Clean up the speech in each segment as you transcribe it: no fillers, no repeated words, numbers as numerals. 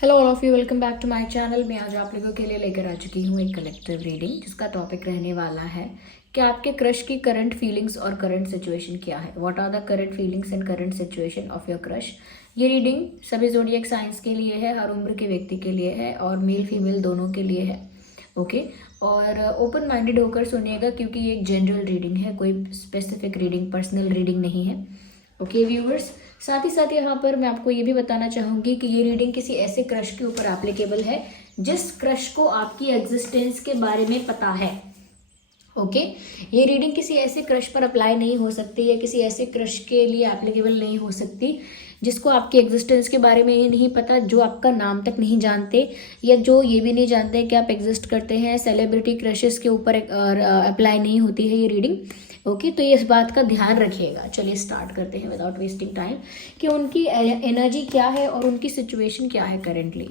Hello all of you, welcome back to my channel. मैं आज आप लोगों के लिए लेकर आ चुकी हूँ एक कलेक्टिव रीडिंग जिसका टॉपिक रहने वाला है कि आपके क्रश की करंट फीलिंग्स और करंट सिचुएशन क्या है। What are the current feelings and current situation of your crush. ये रीडिंग सभी ज़ोडिएक साइंस के लिए है, हर उम्र के व्यक्ति के लिए है और मेल फीमेल दोनों के लिए है। ओके और ओपन माइंडेड होकर सुनिएगा क्योंकि ये एक जनरल रीडिंग है, कोई स्पेसिफिक रीडिंग, पर्सनल रीडिंग नहीं है। ओके व्यूअर्स, साथ ही साथ यहाँ पर मैं आपको ये भी बताना चाहूँगी कि ये रीडिंग किसी ऐसे क्रश के ऊपर एप्लीकेबल है जिस क्रश को आपकी एग्जिस्टेंस के बारे में पता है। ओके ये रीडिंग किसी ऐसे क्रश पर अप्लाई नहीं हो सकती या किसी ऐसे क्रश के लिए एप्लीकेबल नहीं हो सकती जिसको आपकी एग्जिस्टेंस के बारे में ही नहीं पता, जो आपका नाम तक नहीं जानते या जो ये भी नहीं जानते कि आप एग्जिस्ट करते हैं। सेलिब्रिटी क्रशेस के ऊपर अप्लाई नहीं होती है ये रीडिंग। ओके तो ये इस बात का ध्यान रखिएगा। चलिए स्टार्ट करते हैं विदाउट वेस्टिंग टाइम कि उनकी एनर्जी क्या है और उनकी सिचुएशन क्या है करेंटली।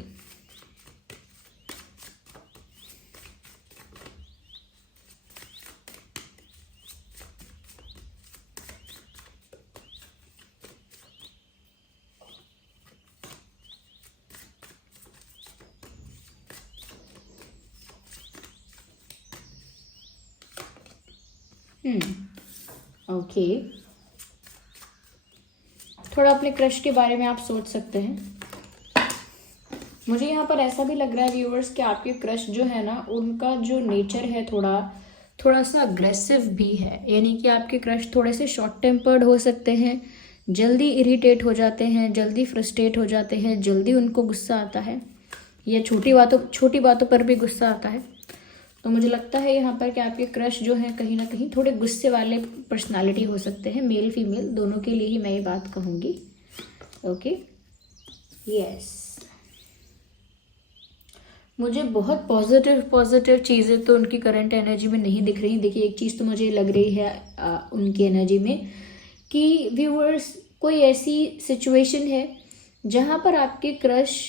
ओके थोड़ा अपने क्रश के बारे में आप सोच सकते हैं। मुझे यहाँ पर ऐसा भी लग रहा है व्यूअर्स कि आपके क्रश जो है ना, उनका जो नेचर है थोड़ा सा अग्रेसिव भी है। यानी कि आपके क्रश थोड़े से शॉर्ट टेम्पर्ड हो सकते हैं, जल्दी इरिटेट हो जाते हैं, जल्दी फ्रस्ट्रेट हो जाते हैं, जल्दी उनको गुस्सा आता है या छोटी बातों पर भी गुस्सा आता है। तो मुझे लगता है यहाँ पर कि आपके क्रश जो हैं कहीं ना कहीं थोड़े गुस्से वाले पर्सनालिटी हो सकते हैं। मेल फीमेल दोनों के लिए ही मैं ये बात कहूँगी। ओके यस, मुझे बहुत पॉजिटिव चीज़ें तो उनकी करंट एनर्जी में नहीं दिख रही। देखिए एक चीज़ तो मुझे लग रही है उनकी एनर्जी में कि व्यूअर्स कोई ऐसी सिचुएशन है जहाँ पर आपके क्रश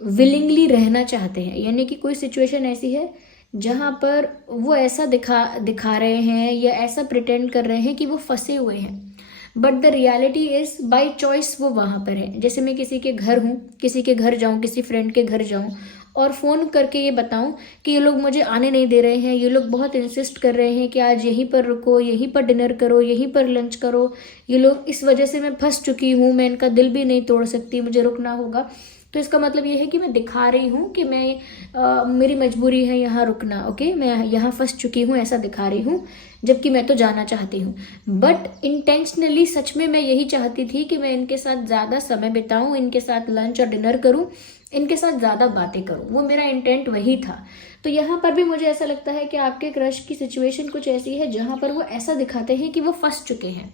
विलिंगली रहना चाहते हैं। यानी कि कोई सिचुएशन ऐसी है जहाँ पर वो ऐसा दिखा रहे हैं या ऐसा प्रिटेंड कर रहे हैं कि वो फंसे हुए हैं, but the reality is by choice वो वहाँ पर है। जैसे मैं किसी के घर हूँ, किसी के घर जाऊँ, किसी फ्रेंड के घर जाऊँ और फ़ोन करके ये बताऊँ कि ये लोग मुझे आने नहीं दे रहे हैं, ये लोग बहुत इंसिस्ट कर रहे हैं कि आज यहीं पर रुको, यहीं पर डिनर करो, यहीं पर लंच करो, ये लोग इस वजह से मैं फंस चुकी हूँ, मैं इनका दिल भी नहीं तोड़ सकती, मुझे रुकना होगा। तो इसका मतलब ये है कि मैं दिखा रही हूँ कि मेरी मजबूरी है यहाँ रुकना। ओके मैं यहाँ फंस चुकी हूँ ऐसा दिखा रही हूँ, जबकि मैं तो जाना चाहती हूँ। बट इंटेंशनली सच में मैं यही चाहती थी कि मैं इनके साथ ज़्यादा समय बिताऊँ, इनके साथ लंच और डिनर करूँ, इनके साथ ज़्यादा बातें करूँ, वो मेरा इंटेंट वही था। तो यहाँ पर भी मुझे ऐसा लगता है कि आपके क्रश की सिचुएशन कुछ ऐसी है जहाँ पर वो ऐसा दिखाते हैं कि वो फंस चुके हैं।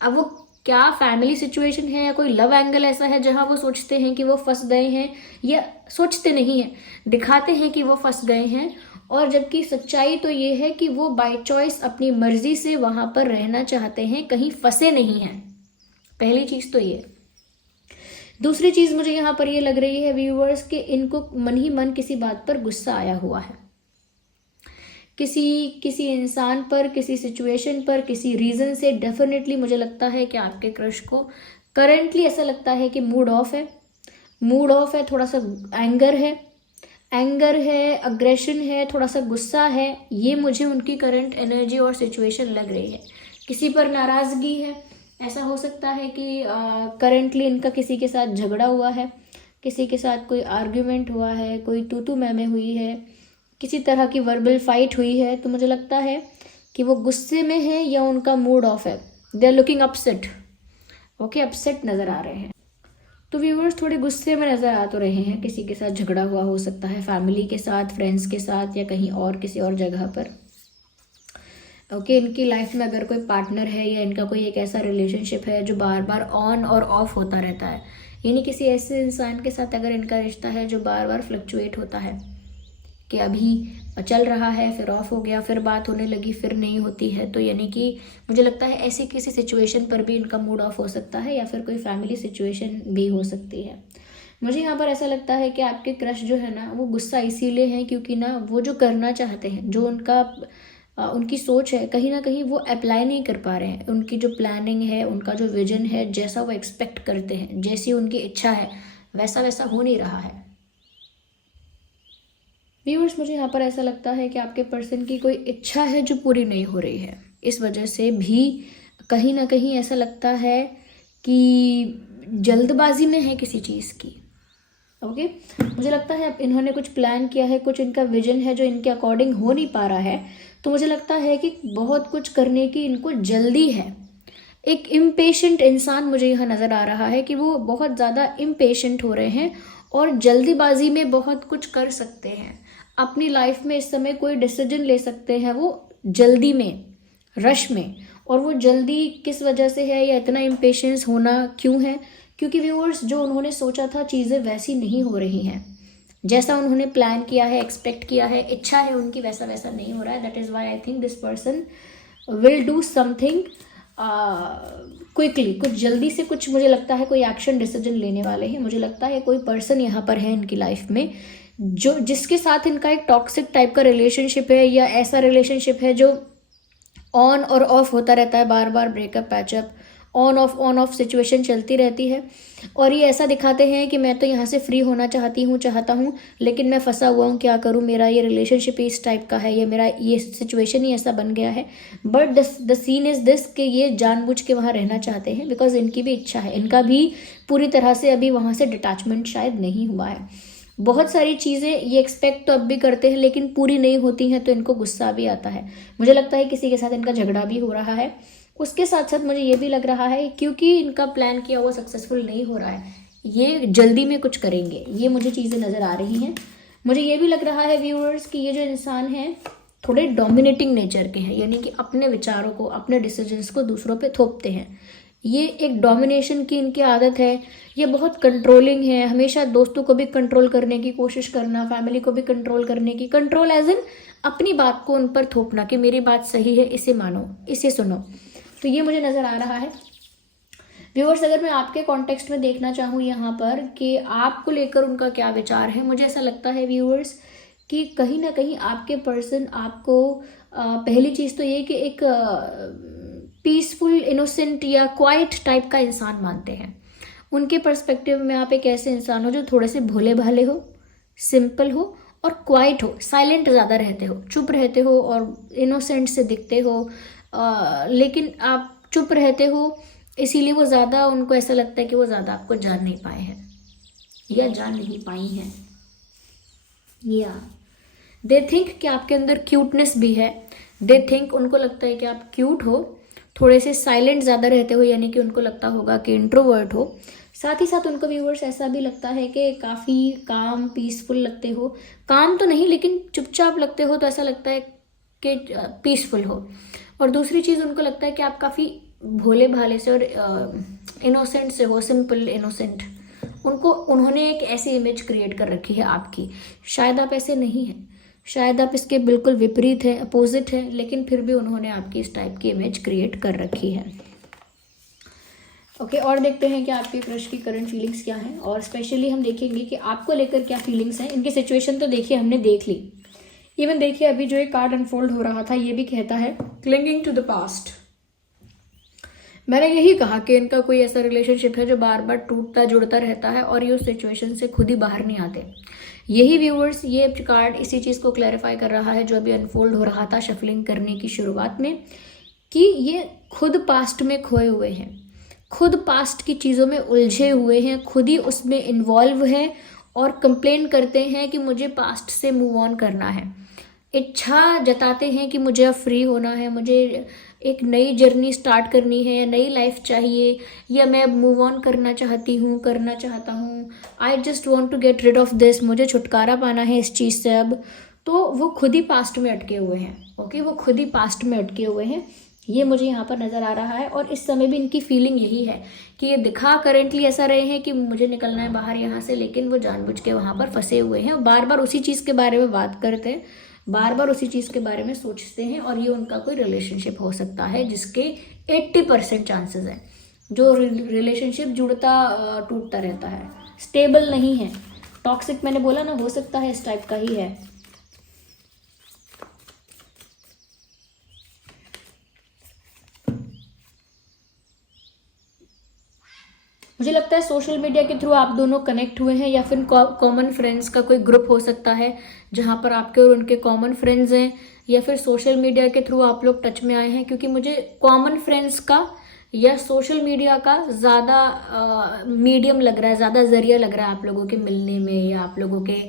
अब वो क्या फैमिली सिचुएशन है या कोई लव एंगल ऐसा है जहां वो सोचते हैं कि वो फंस गए हैं, या सोचते नहीं हैं, दिखाते हैं कि वो फंस गए हैं। और जबकि सच्चाई तो ये है कि वो बाय चॉइस अपनी मर्जी से वहां पर रहना चाहते हैं, कहीं फंसे नहीं हैं। पहली चीज तो ये। दूसरी चीज मुझे यहाँ पर ये लग रही है व्यूअर्स कि इनको मन ही मन किसी बात पर गुस्सा आया हुआ है, किसी इंसान पर, किसी सिचुएशन पर, किसी रीज़न से। डेफिनेटली मुझे लगता है कि आपके क्रश को करेंटली ऐसा लगता है कि मूड ऑफ है, थोड़ा सा एंगर है, अग्रेशन है, थोड़ा सा गुस्सा है। ये मुझे उनकी करंट एनर्जी और सिचुएशन लग रही है। किसी पर नाराज़गी है, ऐसा हो सकता है कि करेंटली इनका किसी के साथ झगड़ा हुआ है, किसी के साथ कोई आर्ग्यूमेंट हुआ है, कोई तू मैं हुई है, किसी तरह की वर्बल फाइट हुई है। तो मुझे लगता है कि वो गुस्से में है या उनका मूड ऑफ है। They are looking upset. Okay upset नज़र आ रहे हैं। तो व्यूअर्स थोड़े गुस्से में नज़र आ तो रहे हैं। किसी के साथ झगड़ा हुआ हो सकता है, फैमिली के साथ, फ्रेंड्स के साथ या कहीं और किसी और जगह पर। ओके इनकी लाइफ में अगर कोई पार्टनर है या इनका कोई एक ऐसा रिलेशनशिप है जो बार बार ऑन और ऑफ होता रहता है, यानी किसी ऐसे इंसान के साथ अगर इनका रिश्ता है जो बार बार फ्लक्चुएट होता है कि अभी चल रहा है, फिर ऑफ हो गया, फिर बात होने लगी, फिर नहीं होती है, तो यानी कि मुझे लगता है ऐसी किसी सिचुएशन पर भी इनका मूड ऑफ हो सकता है या फिर कोई फैमिली सिचुएशन भी हो सकती है। मुझे यहाँ पर ऐसा लगता है कि आपके क्रश जो है ना, वो गुस्सा इसीलिए है क्योंकि ना वो जो करना चाहते हैं, जो उनका उनकी सोच है कहीं ना कहीं वो अप्लाई नहीं कर पा रहे हैं। उनकी जो प्लानिंग है, उनका जो विजन है, जैसा वो एक्सपेक्ट करते हैं, जैसी उनकी इच्छा है, वैसा वैसा हो नहीं रहा है। व्यूअर्स, मुझे यहाँ पर ऐसा लगता है कि आपके पर्सन की कोई इच्छा है जो पूरी नहीं हो रही है। इस वजह से भी कहीं ना कहीं ऐसा लगता है कि जल्दबाजी में है किसी चीज़ की। ओके, मुझे लगता है इन्होंने कुछ प्लान किया है, कुछ इनका विजन है जो इनके अकॉर्डिंग हो नहीं पा रहा है। तो मुझे लगता है कि बहुत कुछ करने की इनको जल्दी है। एक इम्पेशेंट इंसान मुझे यहाँ नज़र आ रहा है कि वो बहुत ज़्यादा इम्पेशेंट हो रहे हैं और जल्दीबाजी में बहुत कुछ कर सकते हैं। अपनी लाइफ में इस समय कोई डिसीजन ले सकते हैं वो जल्दी में, रश में। और वो जल्दी किस वजह से है या इतना इम्पेशेंस होना क्यों है? क्योंकि व्यूअर्स, जो उन्होंने सोचा था चीज़ें वैसी नहीं हो रही हैं। जैसा उन्होंने प्लान किया है, एक्सपेक्ट किया है, इच्छा है उनकी, वैसा वैसा नहीं हो रहा है। That is why I think this person will do something quickly. कुछ जल्दी से कुछ, मुझे लगता है कोई एक्शन डिसीजन लेने वाले हैं। मुझे लगता है कोई पर्सन यहाँ पर है इनकी लाइफ में जो जिसके साथ इनका एक टॉक्सिक टाइप का रिलेशनशिप है, या ऐसा रिलेशनशिप है जो ऑन और ऑफ होता रहता है, बार बार breakup, patchup, on off situation चलती रहती है। और ये ऐसा दिखाते हैं कि मैं तो यहाँ से फ्री होना चाहता हूँ, लेकिन मैं फंसा हुआ हूँ, क्या करूँ, मेरा ये रिलेशनशिप इस टाइप का है, या मेरा ये सिचुएशन ही ऐसा बन गया है। But the scene is this कि ये जानबूझ के वहाँ रहना चाहते हैं, बिकॉज इनकी भी इच्छा है। इनका भी पूरी तरह से अभी वहाँ से डिटैचमेंट शायद नहीं हुआ है। बहुत सारी चीज़ें ये एक्सपेक्ट तो अब भी करते हैं, लेकिन पूरी नहीं होती हैं तो इनको गुस्सा भी आता है। मुझे लगता है किसी के साथ इनका झगड़ा भी हो रहा है। उसके साथ साथ मुझे ये भी लग रहा है क्योंकि इनका प्लान किया हुआ सक्सेसफुल नहीं हो रहा है, ये जल्दी में कुछ करेंगे, ये मुझे चीज़ें नज़र आ रही हैं। मुझे ये भी लग रहा है व्यूअर्स कि ये जो इंसान है थोड़े डोमिनेटिंग नेचर के हैं, यानी कि अपने विचारों को, अपने डिसीजंस को दूसरों पे थोपते हैं। ये एक डोमिनेशन की इनकी आदत है। ये बहुत कंट्रोलिंग है, हमेशा दोस्तों को भी कंट्रोल करने की कोशिश करना, फैमिली को भी कंट्रोल करने की, कंट्रोल एज इन अपनी बात को उन पर थोपना कि मेरी बात सही है, इसे मानो, इसे सुनो। तो ये मुझे नज़र आ रहा है। व्यूअर्स, अगर मैं आपके कॉन्टेक्स्ट में देखना चाहूँ यहाँ पर कि आपको लेकर उनका क्या विचार है, मुझे ऐसा लगता है व्यूअर्स कि कहीं ना कहीं आपके पर्सन आपको पहली चीज़ तो ये कि एक पीसफुल, इनोसेंट या क्वाइट टाइप का इंसान मानते हैं। उनके पर्सपेक्टिव में आप एक ऐसे इंसान हो जो थोड़े से भोले भाले हो, सिंपल हो और क्वाइट हो, साइलेंट ज़्यादा रहते हो, चुप रहते हो और इनोसेंट से दिखते हो। लेकिन आप चुप रहते हो, इसीलिए वो ज़्यादा, उनको ऐसा लगता है कि वो ज़्यादा आपको जान नहीं पाए हैं या जान नहीं पाई हैं। या दे थिंक कि आपके अंदर क्यूटनेस भी है। दे थिंक, उनको लगता है कि आप क्यूट हो, थोड़े से साइलेंट ज़्यादा रहते हो, यानी कि उनको लगता होगा कि इंट्रोवर्ट हो। साथ ही साथ उनको व्यूअर्स ऐसा भी लगता है कि काफ़ी काम, पीसफुल लगते हो। काम तो नहीं, लेकिन चुपचाप लगते हो, तो ऐसा लगता है कि पीसफुल हो। और दूसरी चीज़, उनको लगता है कि आप काफ़ी भोले भाले से और इनोसेंट से हो, सिंपल इनोसेंट। उन्होंने एक ऐसी इमेज क्रिएट कर रखी है आपकी। शायद आप ऐसे नहीं हैं, शायद आप इसके बिल्कुल विपरीत है, अपोजिट है, लेकिन फिर भी उन्होंने आपकी इस टाइप की इमेज क्रिएट कर रखी है। ओके, और देखते हैं कि आपके क्रश की करंट फीलिंग्स क्या हैं, और स्पेशली हम देखेंगे कि आपको लेकर क्या फीलिंग्स हैं। इनकी सिचुएशन तो देखिए, हमने देख ली। इवन देखिए, अभी जो एक कार्ड अनफोल्ड हो रहा था, ये भी कहता है क्लिंगिंग टू द पास्ट। मैंने यही कहा कि इनका कोई ऐसा रिलेशनशिप है जो बार बार टूटता जुड़ता रहता है और ये उस सिचुएशन से खुद ही बाहर नहीं आते। यही व्यूअर्स, ये कार्ड इसी चीज़ को क्लैरिफाई कर रहा है जो अभी अनफोल्ड हो रहा था शफलिंग करने की शुरुआत में, कि ये खुद पास्ट में खोए हुए हैं, खुद पास्ट की चीज़ों में उलझे हुए हैं, खुद ही उसमें इन्वॉल्व हैं और कंप्लेन करते हैं कि मुझे पास्ट से मूव ऑन करना है। इच्छा जताते हैं कि मुझे अब फ्री होना है, मुझे एक नई जर्नी स्टार्ट करनी है, नई लाइफ चाहिए, या मैं मूव ऑन करना चाहता हूँ। I just want to get rid of this, मुझे छुटकारा पाना है इस चीज़ से अब। तो वो खुद ही पास्ट में अटके हुए हैं। ओके, वो खुद ही पास्ट में अटके हुए हैं, ये मुझे यहाँ पर नज़र आ रहा है। और इस समय भी इनकी फीलिंग यही है कि ये दिखा करेंटली ऐसा रहे हैं कि मुझे निकलना है बाहर यहाँ से, लेकिन वो जानबूझ के वहाँ पर फंसे हुए हैं, बार बार उसी चीज़ के बारे में बात करते हैं, बार बार उसी चीज़ के बारे में सोचते हैं। और ये उनका कोई रिलेशनशिप हो सकता है जिसके 80% चांसेस हैं। जो रिलेशनशिप जुड़ता टूटता रहता है, स्टेबल नहीं है, टॉक्सिक, मैंने बोला ना, हो सकता है इस टाइप का ही है। मुझे लगता है सोशल मीडिया के थ्रू आप दोनों कनेक्ट हुए हैं, या फिर कॉमन फ्रेंड्स का कोई ग्रुप हो सकता है जहाँ पर आपके और उनके कॉमन फ्रेंड्स हैं, या फिर सोशल मीडिया के थ्रू आप लोग टच में आए हैं। क्योंकि मुझे कॉमन फ्रेंड्स का या सोशल मीडिया का ज़्यादा मीडियम लग रहा है, ज़्यादा जरिया लग रहा है आप लोगों के मिलने में, या आप लोगों के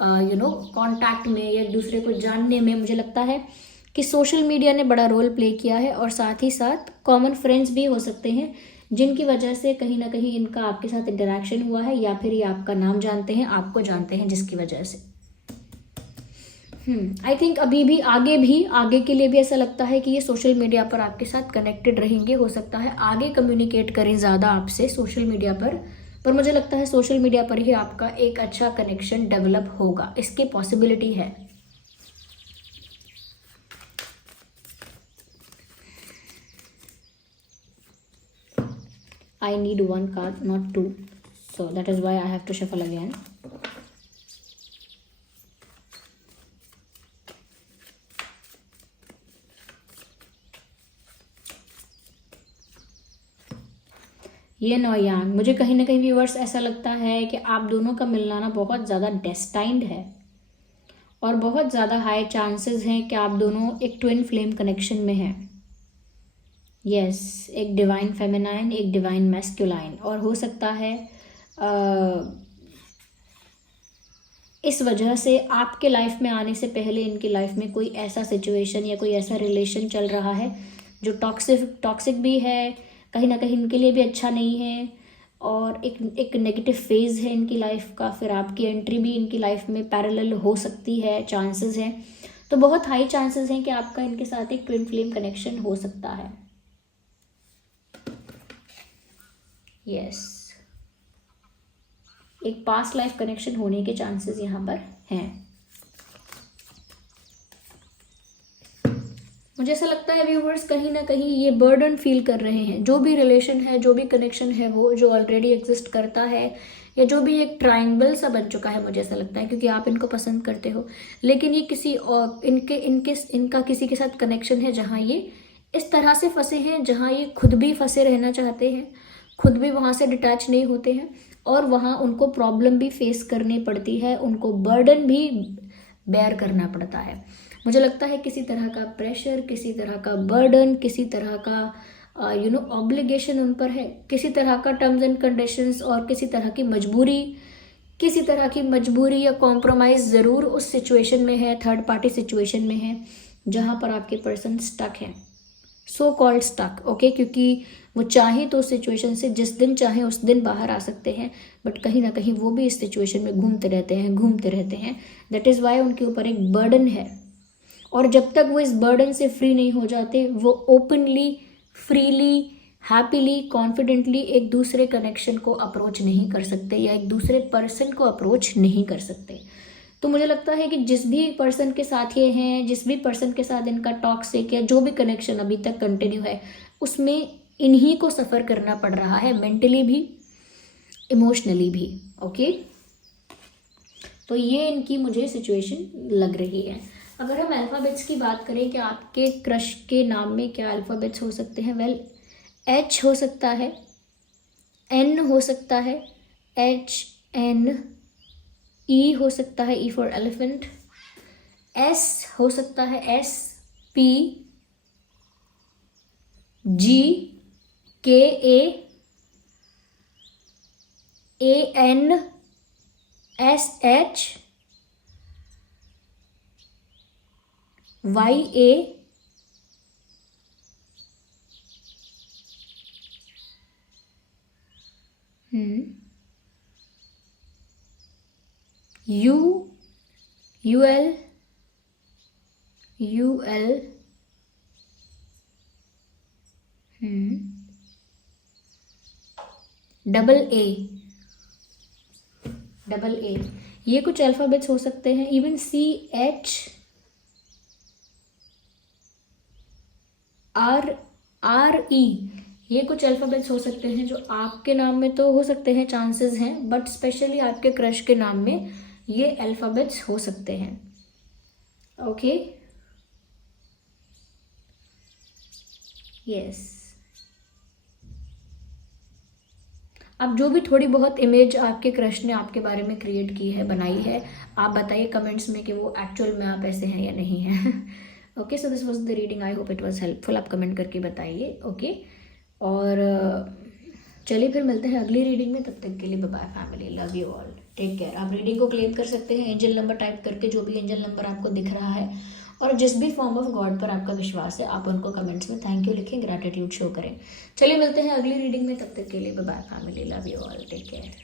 कांटेक्ट में, या एक दूसरे को जानने में। मुझे लगता है कि सोशल मीडिया ने बड़ा रोल प्ले किया है, और साथ ही साथ कॉमन फ्रेंड्स भी हो सकते हैं जिनकी वजह से कहीं ना कहीं इनका आपके साथ इंटरेक्शन हुआ है, या फिर ये आपका नाम जानते हैं, आपको जानते हैं जिसकी वजह से। आई थिंक अभी भी आगे के लिए भी ऐसा लगता है कि ये सोशल मीडिया पर आपके साथ कनेक्टेड रहेंगे। हो सकता है आगे कम्युनिकेट करें ज़्यादा आपसे सोशल मीडिया पर मुझे लगता है सोशल मीडिया पर ही आपका एक अच्छा कनेक्शन डेवलप होगा, इसकी पॉसिबिलिटी है। I need one card, not two. So that is why I have to shuffle again. येन और यांग। मुझे कहीं ना कहीं व्यूअर्स ऐसा लगता है कि आप दोनों का मिलना ना बहुत ज़्यादा डेस्टाइंड है, और बहुत ज़्यादा हाई चांसेस हैं कि आप दोनों एक ट्विन फ्लेम कनेक्शन में हैं। यस, एक डिवाइन फेमिनाइन, एक डिवाइन मैस्कुलाइन। और हो सकता है इस वजह से आपके लाइफ में आने से पहले इनकी लाइफ में कोई ऐसा सिचुएशन या कोई ऐसा रिलेशन चल रहा है जो टॉक्सिक भी है, कहीं ना कहीं इनके लिए भी अच्छा नहीं है, और एक नेगेटिव फेज है इनकी लाइफ का। फिर आपकी एंट्री भी इनकी लाइफ में पैरेलल हो सकती है, चांसेस हैं। तो बहुत हाई चांसेस हैं कि आपका इनके साथ एक ट्विन फ्लेम कनेक्शन हो सकता है। यस, एक पास्ट लाइफ कनेक्शन होने के चांसेस यहाँ पर हैं। मुझे ऐसा लगता है व्यूवर्स कहीं ना कहीं ये बर्डन फील कर रहे हैं। जो भी रिलेशन है, जो भी कनेक्शन है, वो जो ऑलरेडी एग्जिस्ट करता है, या जो भी एक ट्रायंगल सा बन चुका है, मुझे ऐसा लगता है, क्योंकि आप इनको पसंद करते हो, लेकिन ये किसी और इनका किसी के साथ कनेक्शन है जहाँ ये इस तरह से फंसे हैं, जहाँ ये खुद भी फंसे रहना चाहते हैं, खुद भी वहाँ से डिटैच नहीं होते हैं, और वहाँ उनको प्रॉब्लम भी फेस करनी पड़ती है, उनको बर्डन भी बेयर करना पड़ता है। मुझे लगता है किसी तरह का प्रेशर, किसी तरह का बर्डन, किसी तरह का ऑब्लिगेशन उन पर है, किसी तरह का टर्म्स एंड कंडीशंस, और किसी तरह की मजबूरी या कॉम्प्रोमाइज़ ज़रूर उस सिचुएशन में है, थर्ड पार्टी सिचुएशन में है, जहाँ पर आपके पर्सन स्टक हैं, सो कॉल्ड स्टक। ओके, क्योंकि वो चाहे तो उस सिचुएशन से जिस दिन चाहे उस दिन बाहर आ सकते हैं, बट कहीं ना कहीं वो भी इस सिचुएशन में घूमते रहते हैं। दैट इज़ वाई उनके ऊपर एक बर्डन है, और जब तक वो इस बर्डन से फ्री नहीं हो जाते, वो ओपनली, फ्रीली, हैप्पीली, कॉन्फिडेंटली एक दूसरे कनेक्शन को अप्रोच नहीं कर सकते, या एक दूसरे पर्सन को अप्रोच नहीं कर सकते। तो मुझे लगता है कि जिस भी पर्सन के साथ ये हैं, जिस भी पर्सन के साथ इनका टॉक्सिक या जो भी कनेक्शन अभी तक कंटिन्यू है, उसमें इन्हीं को सफ़र करना पड़ रहा है, मेंटली भी, इमोशनली भी। ओके, तो ये इनकी मुझे सिचुएशन लग रही है। अगर हम अल्फ़ाबेट्स की बात करें कि आपके क्रश के नाम में क्या अल्फ़ाबेट्स हो सकते हैं, वेल, एच हो सकता है, एन हो सकता है, एच एन, ई हो सकता है, ई फॉर एलिफेंट, एस हो सकता है, S P, G, K, A N, S H, Y A, U, U L, double A, ये कुछ अल्फ़ाबेट्स हो सकते हैं। Even C, H, R E, ये कुछ अल्फ़ाबेट्स हो सकते हैं जो आपके नाम में तो हो सकते हैं, चांसेस हैं, बट स्पेशली आपके क्रश के नाम में ये अल्फ़ाबेट्स हो सकते हैं। ओके, यस, अब जो भी थोड़ी बहुत इमेज आपके क्रश ने आपके बारे में क्रिएट की है, बनाई है, आप बताइए कमेंट्स में कि वो एक्चुअल में आप ऐसे हैं या नहीं हैं। Okay, so this was the reading, I hope it was helpful. आप कमेंट करके बताइए। ओके, और चलिए फिर मिलते हैं अगली रीडिंग में। तब तक के लिए bye bye family, love you all, take care. आप रीडिंग को क्लेम कर सकते हैं एंजल नंबर टाइप करके, जो भी एंजल नंबर आपको दिख रहा है, और जिस भी फॉर्म ऑफ गॉड पर आपका विश्वास है आप उनको कमेंट्स में थैंक यू लिखें, ग्रैटिट्यूड शो करें। चलिए मिलते हैं अगली रीडिंग में, तब तक के लिए bye bye family, love you all, take care.